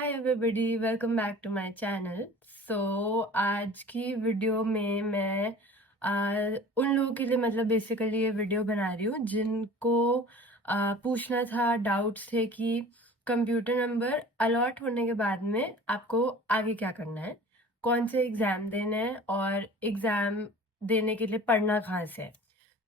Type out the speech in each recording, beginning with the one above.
Hi everybody, welcome back to my channel. So आज की video में मैं उन लोगों के लिए मतलब बेसिकली ये वीडियो बना रही हूँ जिनको पूछना था, डाउट्स थे कि कंप्यूटर नंबर अलॉट होने के बाद में आपको आगे क्या करना है, कौन से एग्ज़ाम देने हैं और एग्ज़ाम देने के लिए पढ़ना कहाँ से है।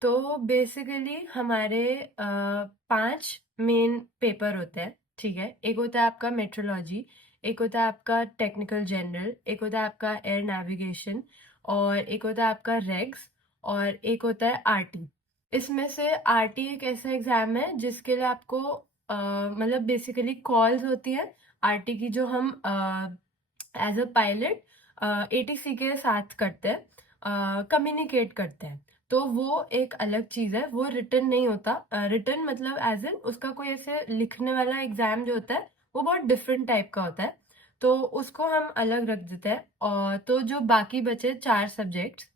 तो बेसिकली हमारे 5 मेन पेपर होते हैं, ठीक है? एक होता है आपका मेट्रोलॉजी, एक होता है आपका टेक्निकल जनरल, एक होता है आपका एयर नेविगेशन और एक होता है आपका रेग्स और एक होता है आरटी। इसमें से आरटी एक ऐसा एग्ज़ाम है जिसके लिए आपको मतलब बेसिकली कॉल्स होती है आरटी की, जो हम एज़ अ पायलट एटीसी के साथ करते हैं, कम्युनिकेट करते हैं। तो वो एक अलग चीज़ है, वो रिटन नहीं होता। रिटन मतलब एज़ इन उसका कोई ऐसे लिखने वाला एग्ज़ाम जो होता है, वो बहुत डिफरेंट टाइप का होता है, तो उसको हम अलग रख देते हैं। और तो जो बाकी बचे 4 सब्जेक्ट्स,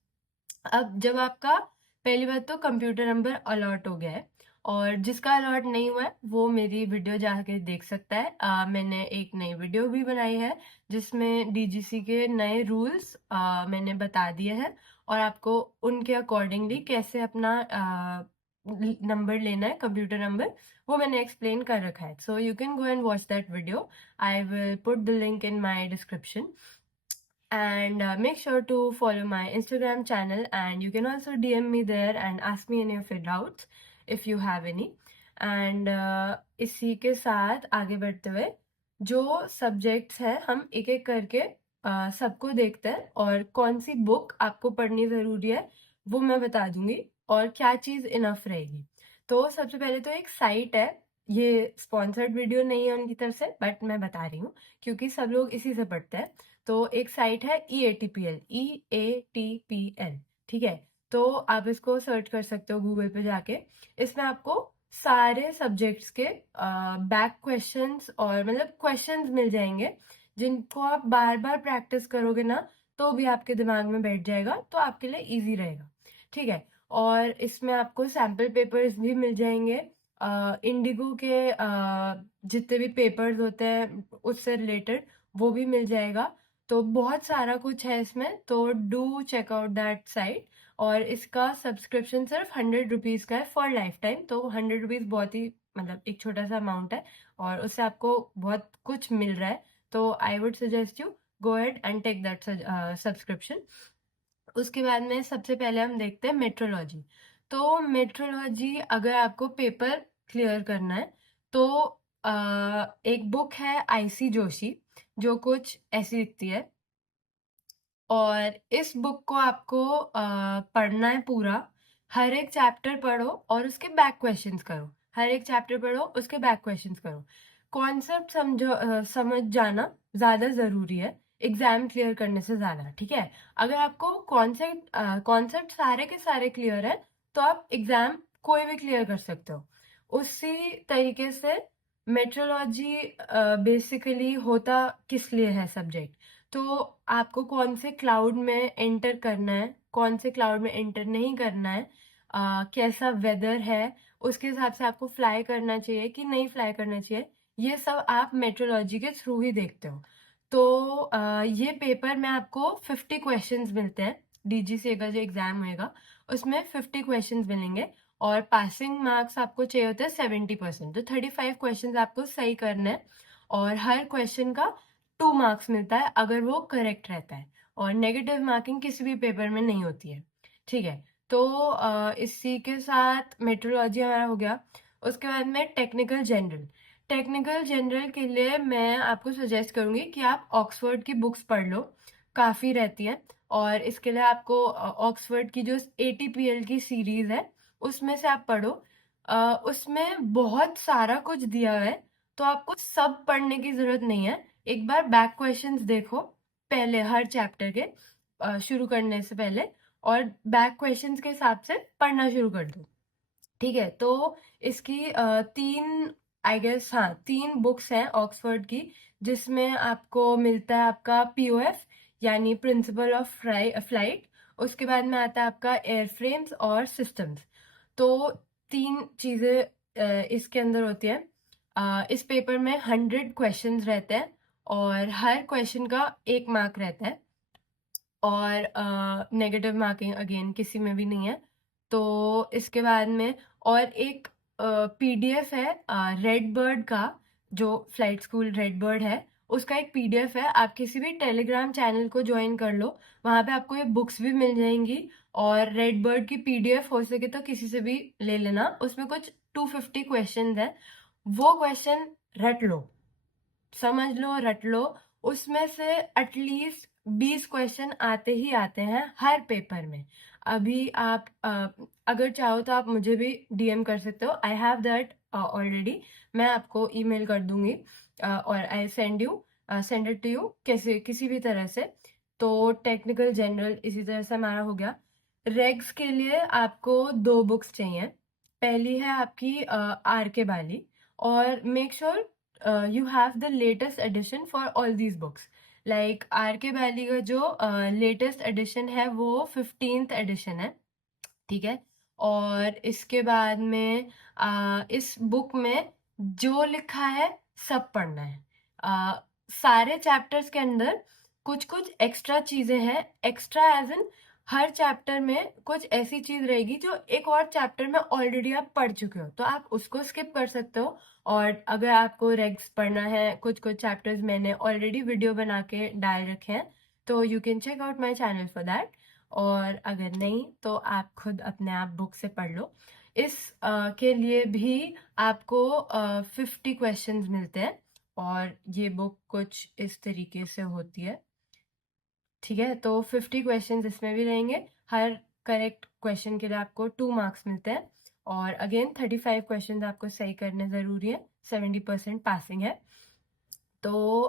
अब जब आपका पहली बात तो कंप्यूटर नंबर अलॉट हो गया है और जिसका अलॉट नहीं हुआ है वो मेरी वीडियो जाके देख सकता है। मैंने एक नई वीडियो भी बनाई है जिसमें डीजीसी के नए रूल्स मैंने बता दिए हैं और आपको उनके अकॉर्डिंगली कैसे अपना नंबर लेना है, कंप्यूटर नंबर, वो मैंने एक्सप्लेन कर रखा है। So you can go and watch that video. I will put the link in my description and make sure to follow my Instagram channel, and you can also DM me there and ask me any of your doubts if you have any. and इसी के साथ आगे बढ़ते हुए जो subjects हैं हम एक एक करके सबको देखते हैं और कौन सी बुक आपको पढ़नी ज़रूरी है वो मैं बता दूंगी और क्या चीज़ इनफ रहेगी। तो सबसे पहले तो एक साइट है, ये स्पॉन्सर्ड वीडियो नहीं है उनकी तरफ से, बट मैं बता रही हूँ क्योंकि सब लोग इसी से पढ़ते हैं। तो एक साइट है EATPL, EATPL, ठीक है? तो आप इसको सर्च कर सकते हो गूगल पे जाके। इसमें आपको सारे सब्जेक्ट्स के बैक क्वेश्चंस और मतलब क्वेश्चंस मिल जाएंगे जिनको आप बार बार प्रैक्टिस करोगे ना तो भी आपके दिमाग में बैठ जाएगा, तो आपके लिए इजी रहेगा, ठीक है? और इसमें आपको सैम्पल पेपर्स भी मिल जाएंगे, इंडिगो के जितने भी पेपर्स होते हैं उससे रिलेटेड वो भी मिल जाएगा। तो बहुत सारा कुछ है इसमें, तो do check out that site. और इसका सब्सक्रिप्शन सिर्फ 100 रुपीज़ का है फॉर लाइफ टाइम, तो 100 रुपीज़ बहुत ही मतलब एक छोटा सा अमाउंट है और उससे आपको बहुत कुछ मिल रहा है। तो I would suggest you go ahead and take that subscription. उसके बाद में सबसे पहले हम देखते हैं मेट्रोलॉजी। तो मेट्रोलॉजी अगर आपको पेपर क्लियर करना है तो एक बुक है आईसी जोशी जो कुछ ऐसी दिखती है और इस बुक को आपको पढ़ना है पूरा। हर एक चैप्टर पढ़ो और उसके बैक क्वेश्चंस करो। हर एक चैप्टर पढ़ो, उसके बैक क्वेश्चंस करो। कॉन्सेप्ट समझो, समझ जाना ज़्यादा ज़रूरी है एग्ज़ाम क्लियर करने से ज़्यादा, ठीक है? अगर आपको कॉन्सेप्ट सारे के सारे क्लियर है तो आप एग्ज़ाम कोई भी क्लियर कर सकते हो। उसी तरीके से मेट्रोलॉजी बेसिकली होता किस लिए है सब्जेक्ट, तो आपको कौन से क्लाउड में एंटर करना है, कौन से क्लाउड में एंटर नहीं करना है, कैसा वेदर है, उसके हिसाब से आपको फ्लाई करना चाहिए कि नहीं फ्लाई करना चाहिए, ये सब आप मेट्रोलॉजी के थ्रू ही देखते हो। तो ये पेपर में आपको 50 क्वेश्चंस मिलते हैं। डीजीसीए का जो एग्जाम होएगा उसमें 50 क्वेश्चंस मिलेंगे और पासिंग मार्क्स आपको चाहिए होते हैं 70%, तो 35 क्वेश्चंस आपको सही करना है और हर क्वेश्चन का 2 मार्क्स मिलता है अगर वो करेक्ट रहता है, और नेगेटिव मार्किंग किसी भी पेपर में नहीं होती है, ठीक है? तो इसी के साथ मेट्रोलॉजी हमारा हो गया। उसके बाद में टेक्निकल जनरल। टेक्निकल जनरल के लिए मैं आपको सजेस्ट करूंगी कि आप ऑक्सफोर्ड की बुक्स पढ़ लो, काफ़ी रहती हैं। और इसके लिए आपको ऑक्सफोर्ड की जो ATPL की सीरीज़ है उसमें से आप पढ़ो। उसमें बहुत सारा कुछ दिया है तो आपको सब पढ़ने की ज़रूरत नहीं है। एक बार बैक क्वेश्चंस देखो पहले हर चैप्टर के शुरू करने से पहले, और बैक क्वेश्चंस के हिसाब से पढ़ना शुरू कर दो, ठीक है? तो इसकी 3 आई गेस, हाँ 3 बुक्स हैं ऑक्सफोर्ड की जिसमें आपको मिलता है आपका POF यानी प्रिंसिपल ऑफ फ्लाइट। उसके बाद में आता है आपका एयरफ्रेम्स और सिस्टम्स। तो 3 चीज़ें इसके अंदर होती हैं। इस पेपर में 100 क्वेश्चंस रहते हैं और हर क्वेश्चन का 1 मार्क रहता है और नेगेटिव मार्किंग अगेन किसी में भी नहीं है। तो इसके बाद में और एक पीडीएफ है रेड बर्ड का, जो फ्लाइट स्कूल रेड बर्ड है, उसका एक पीडीएफ है। आप किसी भी टेलीग्राम चैनल को ज्वाइन कर लो, वहाँ पे आपको ये बुक्स भी मिल जाएंगी और रेड बर्ड की पीडीएफ हो सके तो किसी से भी ले लेना। उसमें कुछ 250 क्वेश्चंस हैं, वो क्वेश्चन रट लो, समझ लो, रट लो। उसमें से एटलीस्ट 20 क्वेश्चन आते ही आते हैं हर पेपर में। अभी आप अगर चाहो तो आप मुझे भी डीएम कर सकते हो, आई हैव दैट ऑलरेडी। मैं आपको ईमेल कर दूंगी और I send it to you कैसे किसी भी तरह से। तो टेक्निकल जनरल इसी तरह से हमारा हो गया। रेग्स के लिए आपको 2 बुक्स चाहिए। पहली है आपकी आर के बाली, और make sure you have the latest edition for all these books. Like R K Valley का जो लेटेस्ट एडिशन है वो 15th एडिशन है, ठीक है। और इसके बाद में इस बुक में जो लिखा है सब पढ़ना है। सारे चैप्टर्स के अंदर कुछ कुछ एक्स्ट्रा चीजें हैं, एक्स्ट्रा एज इन हर चैप्टर में कुछ ऐसी चीज रहेगी जो एक और चैप्टर में ऑलरेडी आप पढ़ चुके हो, तो आप उसको स्किप कर सकते हो। और अगर आपको रेग्स पढ़ना है, कुछ कुछ चैप्टर्स मैंने ऑलरेडी वीडियो बना के डाल रखे हैं, तो you can check out my channel for that. और अगर नहीं तो आप खुद अपने आप बुक से पढ़ लो। इस के लिए भी आपको 50 क्वेश्चंस मिलते हैं और ये बुक कुछ इस तरीके से होती है, ठीक है। तो 50 क्वेश्चंस इसमें भी रहेंगे। हर करेक्ट क्वेश्चन के लिए आपको 2 मार्क्स मिलते हैं और अगेन 35 क्वेश्चंस आपको सही करने ज़रूरी है, 70% पासिंग है। तो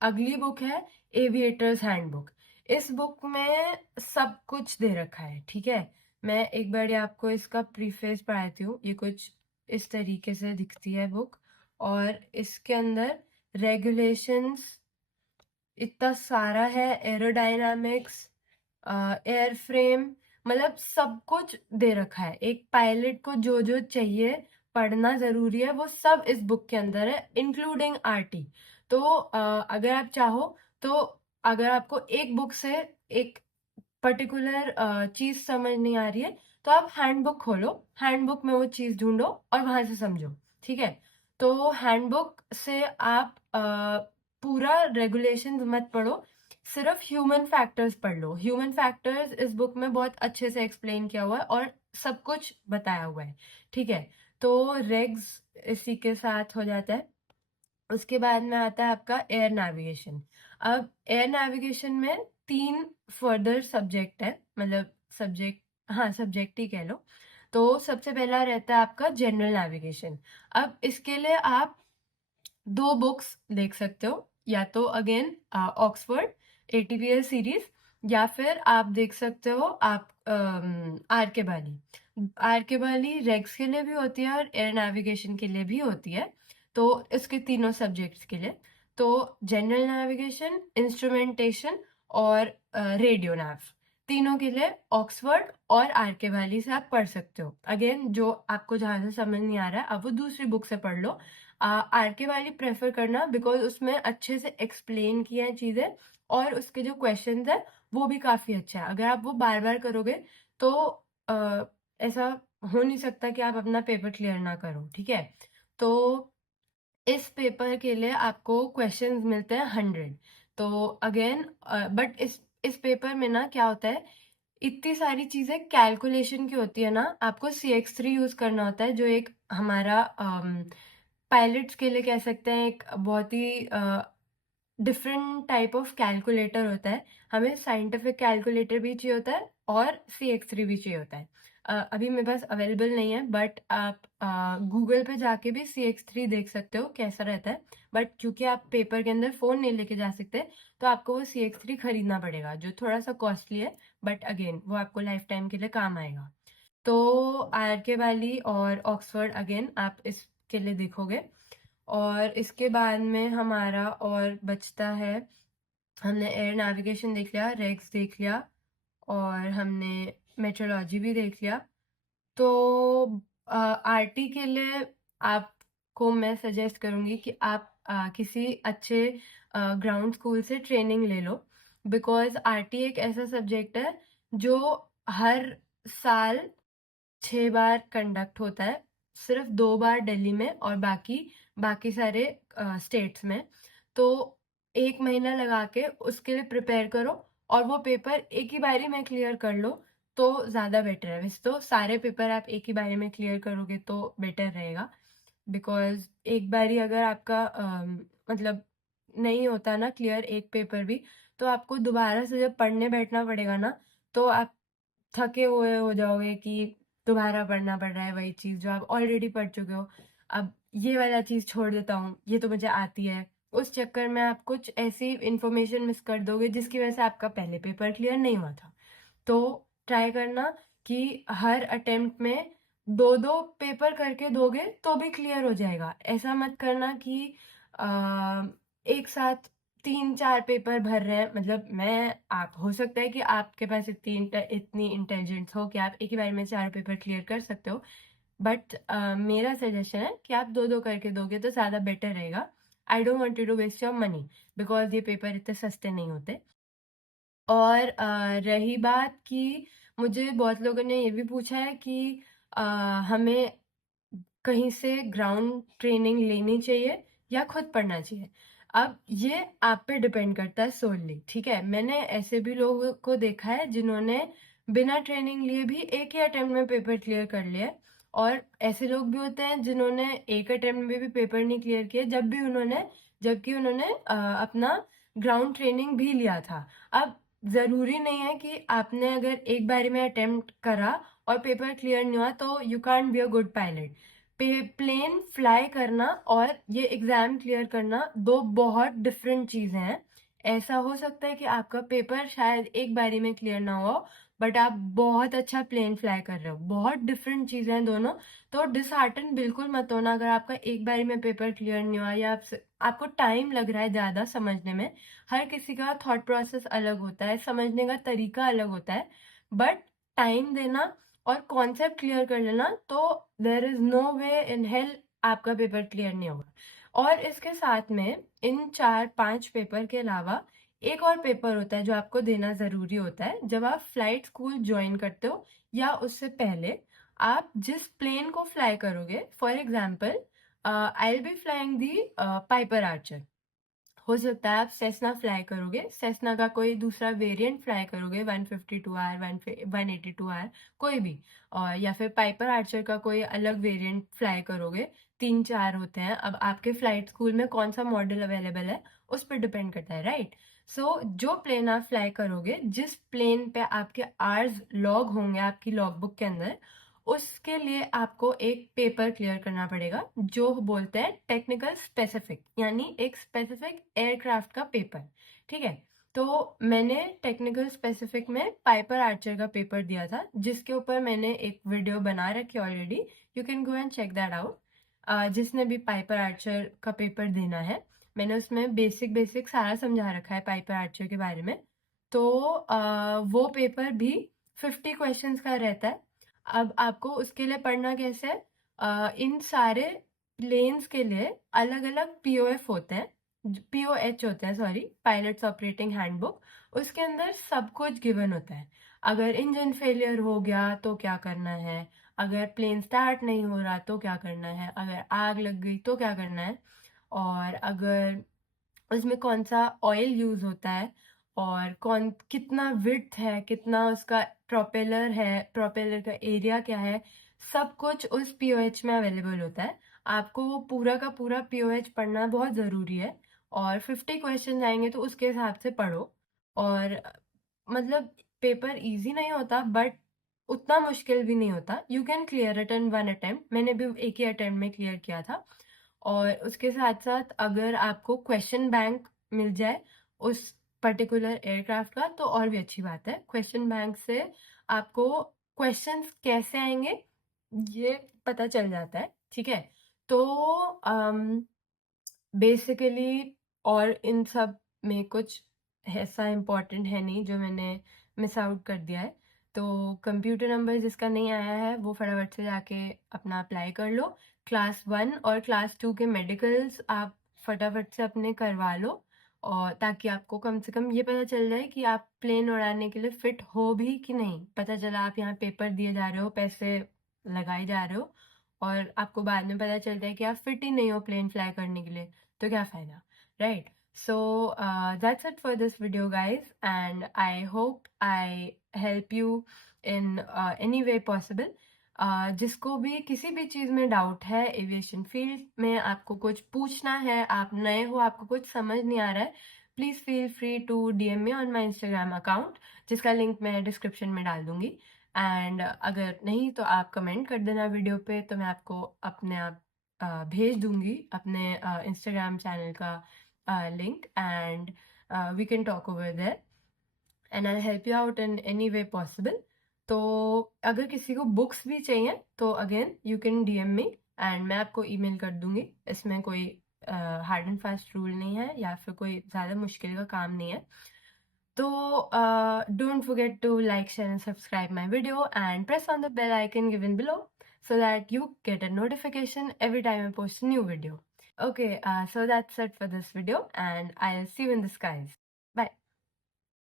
अगली बुक है एविएटर्स हैंडबुक। इस बुक में सब कुछ दे रखा है, ठीक है। मैं एक बार आपको इसका प्रीफेस पढ़ाती हूँ। ये कुछ इस तरीके से दिखती है बुक, और इसके अंदर रेगुलेशंस इतना सारा है, एरोडायनामिक्स, एयर फ्रेम, मतलब सब कुछ दे रखा है। एक पायलट को जो जो चाहिए पढ़ना जरूरी है वो सब इस बुक के अंदर है, इंक्लूडिंग आरटी। तो अगर आप चाहो तो, अगर आपको एक बुक से एक पर्टिकुलर चीज समझ नहीं आ रही है, तो आप हैंडबुक खोलो, हैंडबुक में वो चीज ढूंढो और वहां से समझो, ठीक है। तो हैंडबुक से आप पूरा रेगुलेशन मत पढ़ो, सिर्फ ह्यूमन फैक्टर्स पढ़ लो। ह्यूमन फैक्टर्स इस बुक में बहुत अच्छे से एक्सप्लेन किया हुआ है और सब कुछ बताया हुआ है, ठीक है। तो रेग्स इसी के साथ हो जाता है। उसके बाद में आता है आपका एयर नेविगेशन। अब एयर नेविगेशन में 3 फर्दर सब्जेक्ट है, मतलब सब्जेक्ट, हाँ सब्जेक्ट ही कह लो। तो सबसे पहला रहता है आपका जनरल नेविगेशन। अब इसके लिए आप 2 बुक्स देख सकते हो, या तो अगेन ऑक्सफोर्ड एटीपीएल सीरीज, या फिर आप देख सकते हो आप आर के बाली। आर के बाली रेग्स के लिए भी होती है और एयर नेविगेशन के लिए भी होती है, तो इसके तीनों सब्जेक्ट्स के लिए। तो जनरल नेविगेशन, इंस्ट्रूमेंटेशन और रेडियो नैव, तीनों के लिए ऑक्सफोर्ड और आर के वैली से आप पढ़ सकते हो। अगेन जो आपको जहां से समझ नहीं आ रहा है आप वो दूसरी बुक से पढ़ लो। आर के वैली प्रेफर करना, बिकॉज उसमें अच्छे से एक्सप्लेन किया है चीजें, और उसके जो क्वेश्चंस है वो भी काफी अच्छा है। अगर आप वो बार बार करोगे तो ऐसा हो नहीं सकता कि आप अपना पेपर क्लियर ना करो, ठीक है। तो इस पेपर के लिए आपको क्वेश्चंस मिलते हैं 100। तो अगेन बट इस पेपर में ना क्या होता है, इतनी सारी चीजें कैलकुलेशन की होती है ना, आपको CX3 यूज करना होता है, जो एक हमारा पायलट्स के लिए कह सकते हैं एक बहुत ही डिफरेंट टाइप ऑफ कैलकुलेटर होता है। हमें साइंटिफिक कैलकुलेटर भी चाहिए होता है और CX3 भी चाहिए होता है। अभी मेरे पास अवेलेबल नहीं है, बट आप गूगल पे जाके भी CX3 देख सकते हो कैसा रहता है। बट क्योंकि आप पेपर के अंदर फोन नहीं लेके जा सकते, तो आपको वो CX3 खरीदना पड़ेगा, जो थोड़ा सा कॉस्टली है, बट अगेन वो आपको लाइफ टाइम के लिए काम आएगा। तो आर के वैली और ऑक्सफोर्ड अगेन आप इसके लिए देखोगे। और इसके बाद में हमारा और बचता है, हमने एयर नेविगेशन देख लिया, रेग्स देख लिया, और हमने मेट्रोलॉजी भी देख लिया। तो आरटी के लिए आप आपको मैं सजेस्ट करूँगी कि आप किसी अच्छे ग्राउंड स्कूल से ट्रेनिंग ले लो, बिकॉज़ आरटी एक ऐसा सब्जेक्ट है जो हर साल 6 बार कंडक्ट होता है, सिर्फ़ 2 बार दिल्ली में और बाकी बाकी सारे स्टेट्स में। तो 1 महीना लगा के उसके लिए प्रिपेयर करो और वो पेपर एक ही बारी में क्लियर कर लो, तो ज़्यादा बेटर है। वैसे तो सारे पेपर आप एक ही बारी में क्लियर करोगे तो बेटर रहेगा, बिकॉज़ एक बारी अगर आपका मतलब नहीं होता ना क्लियर एक पेपर भी, तो आपको दोबारा से जब पढ़ने बैठना पड़ेगा ना, तो आप थके हुए हो जाओगे कि दोबारा पढ़ना पड़ रहा है वही चीज़ जो आप ऑलरेडी पढ़ चुके हो। अब ये वाला चीज़ छोड़ देता हूँ, ये तो मुझे आती है। उस चक्कर में आप कुछ ऐसी इन्फॉर्मेशन मिस कर दोगे जिसकी वज़ह से आपका पहले पेपर क्लियर नहीं हुआ था। तो ट्राई करना कि हर अटेम्प्ट में 2-2 पेपर करके दोगे तो भी क्लियर हो जाएगा। ऐसा मत करना कि एक साथ 3-4 पेपर भर रहे हैं, मतलब मैं आप हो सकता है कि आपके पास इतनी इंटेलिजेंस हो कि आप एक ही बार में 4 पेपर क्लियर कर सकते हो। बट मेरा सजेशन है कि आप 2-2 करके दोगे तो ज़्यादा बेटर रहेगा। I don't want you to waste your money, because ये पेपर इतने सस्ते नहीं होते। और रही बात कि मुझे बहुत लोगों ने ये भी पूछा है कि अ, हमें कहीं से ग्राउंड ट्रेनिंग लेनी चाहिए या खुद पढ़ना चाहिए। अब ये आप पे डिपेंड करता है सोलली, ठीक है? मैंने ऐसे भी लोगों को देखा है जिन्होंने बिना ट्रेनिंग लिए भी एक ही अटेम्प्ट में पेपर क्लियर कर लिया है, और ऐसे लोग भी होते हैं जिन्होंने एक अटेम्प्ट में भी पेपर नहीं क्लियर किए जबकि उन्होंने अपना ग्राउंड ट्रेनिंग भी लिया था। अब ज़रूरी नहीं है कि आपने अगर एक बारी में अटेम्प्ट करा और पेपर क्लियर नहीं हुआ तो you can't be a good pilot. Plane fly करना और ये एग्जाम क्लियर करना दो बहुत डिफरेंट चीजें हैं। ऐसा हो सकता है कि आपका पेपर शायद एक बारी में क्लियर ना हो, बट आप बहुत अच्छा प्लेन फ्लाई कर रहे हो। बहुत डिफरेंट चीजें हैं दोनों। तो डिसहार्टन बिल्कुल मत होना अगर आपका एक बारी में पेपर क्लियर नहीं हुआ या आपको टाइम लग रहा है ज्यादा समझने में। हर किसी का थॉट प्रोसेस अलग होता है, समझने का तरीका अलग होता है, बट टाइम देना और कॉन्सेप्ट क्लियर कर लेना तो there is no way in hell आपका पेपर क्लियर नहीं होगा। और इसके साथ में इन 4-5 पेपर के अलावा एक और पेपर होता है जो आपको देना ज़रूरी होता है जब आप फ्लाइट स्कूल ज्वाइन करते हो, या उससे पहले आप जिस प्लेन को फ्लाई करोगे। For example, I will be flying the Piper Archer. हो सकता है आप सेस्ना फ्लाई करोगे, सेस्ना का कोई दूसरा वेरिएंट फ्लाई करोगे, 152 आर 182 आर कोई भी, और या फिर पाइपर आर्चर का कोई अलग वेरिएंट फ्लाई करोगे। 3-4 होते हैं। अब आपके फ्लाइट स्कूल में कौन सा मॉडल अवेलेबल है उस पर डिपेंड करता है, राइट? सो जो प्लेन आप फ्लाई करोगे, जिस प्लेन पे आपके आर्स लॉग होंगे आपकी लॉग बुक के अंदर, उसके लिए आपको एक पेपर क्लियर करना पड़ेगा जो बोलते हैं टेक्निकल स्पेसिफिक, यानी एक स्पेसिफिक एयरक्राफ्ट का पेपर। ठीक है? तो मैंने टेक्निकल स्पेसिफिक में पाइपर आर्चर का पेपर दिया था, जिसके ऊपर मैंने एक वीडियो बना रखी already. You can go and check that out. जिसने भी पाइपर आर्चर का पेपर देना है, मैंने उसमें बेसिक बेसिक सारा समझा रखा है पाइपर आर्चर के बारे में। तो वो पेपर भी 50 क्वेश्चंस का रहता है। अब आपको उसके लिए पढ़ना कैसे है? इन सारे प्लेन्स के लिए अलग-अलग पीओएफ होते हैं, पीओएच होते हैं, सॉरी, पायलट्स ऑपरेटिंग हैंडबुक। उसके अंदर सब कुछ गिवन होता है। अगर इंजन फेलियर हो गया तो क्या करना है, अगर प्लेन स्टार्ट नहीं हो रहा तो क्या करना है, अगर आग लग गई तो क्या करना है, और अगर उसमें कौन सा ऑयल यूज होता है, और कौन कितना विड्थ है, कितना उसका प्रोपेलर है, प्रोपेलर का एरिया क्या है, सब कुछ उस पीओएच में अवेलेबल होता है। आपको वो पूरा का पूरा पीओएच पढ़ना बहुत ज़रूरी है, और 50 क्वेश्चन आएंगे तो उसके हिसाब से पढ़ो। और मतलब पेपर इजी नहीं होता, बट उतना मुश्किल भी नहीं होता। You can clear it in one attempt. मैंने भी एक ही अटेम्प्ट में क्लियर किया था। और उसके साथ साथ अगर आपको क्वेश्चन बैंक मिल जाए उस पर्टिकुलर एयरक्राफ्ट का तो और भी अच्छी बात है। क्वेश्चन बैंक से आपको क्वेश्चंस कैसे आएंगे ये पता चल जाता है, ठीक है? तो बेसिकली और इन सब में कुछ ऐसा इम्पोर्टेंट है नहीं जो मैंने मिस आउट कर दिया है। तो कंप्यूटर नंबर जिसका नहीं आया है वो फटाफट से जाके अपना अप्लाई कर लो। क्लास 1 और क्लास 2 के मेडिकल्स आप फटाफट से अपने करवा लो, और ताकि आपको कम से कम ये पता चल जाए कि आप प्लेन उड़ाने के लिए फिट हो भी कि नहीं। पता चला आप यहाँ पेपर दिए जा रहे हो, पैसे लगाए जा रहे हो, और आपको बाद में पता चलता है कि आप फिट ही नहीं हो प्लेन फ्लाई करने के लिए, तो क्या फ़ायदा, right? So that's it for this video, guys, and I hope I help you in any way possible. जिसको भी किसी भी चीज़ में डाउट है, एविएशन फील्ड में आपको कुछ पूछना है, आप नए हो, आपको कुछ समझ नहीं आ रहा है, please feel free to DM me on my Instagram account, जिसका लिंक मैं डिस्क्रिप्शन में डाल दूँगी। एंड अगर नहीं तो आप कमेंट कर देना वीडियो पे, तो मैं आपको अपने आप भेज दूँगी अपने इंस्टाग्राम चैनल का link, and we can talk over there and I'll help you out in any way possible. तो अगर किसी को बुक्स भी चाहिए तो again you can DM me and मैं आपको ईमेल कर दूंगी। इसमें कोई हार्ड एंड फास्ट रूल नहीं है या फिर कोई ज़्यादा मुश्किल का काम नहीं है। तो don't forget to like, share and subscribe my video and press on the bell icon given below so that you get a notification every time I post a new video. Okay, so that's it for this video and I'll see you in the skies. Bye.